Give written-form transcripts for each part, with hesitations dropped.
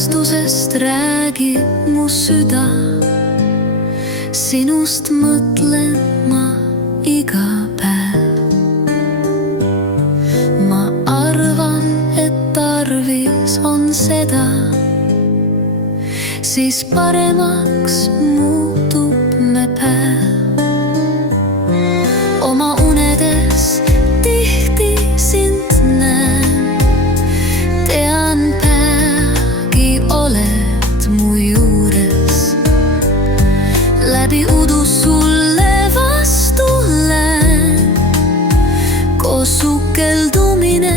armastusest räägib mu süda, sinust mõtlen ma iga päev. Ma arvan, et tarvis on seda, siis paremaks muutub me päev. Oma unedes tihti sind näen, tean peagi oled mu juures. Läbi udu sulle vastu lähen, koos sukeldumine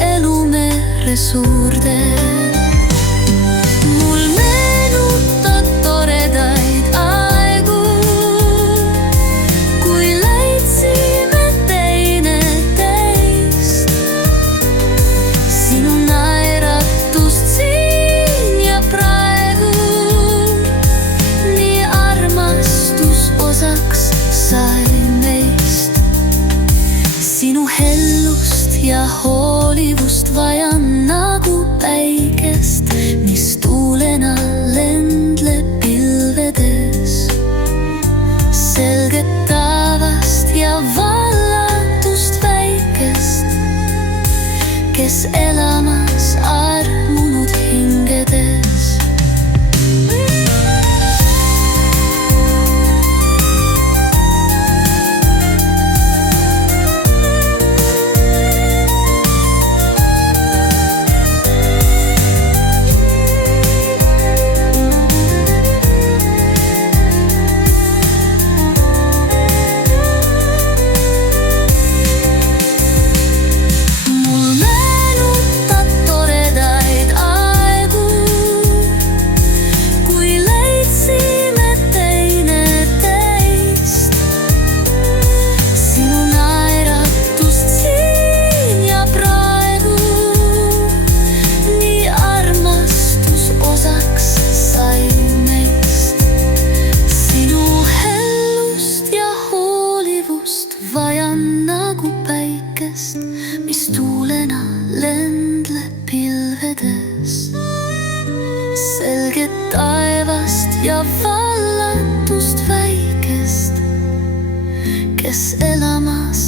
elumere suurde. Sinu hellust ja hoolivust vajan nagu päikest, mis tuulena lendleb pilvedes. Selget taevast ja vallatust väikest, kes elamas armunud hingedes. Mis tuulena lendleb pilvedes. Selget taevast ja vallatust väikest, kes elamas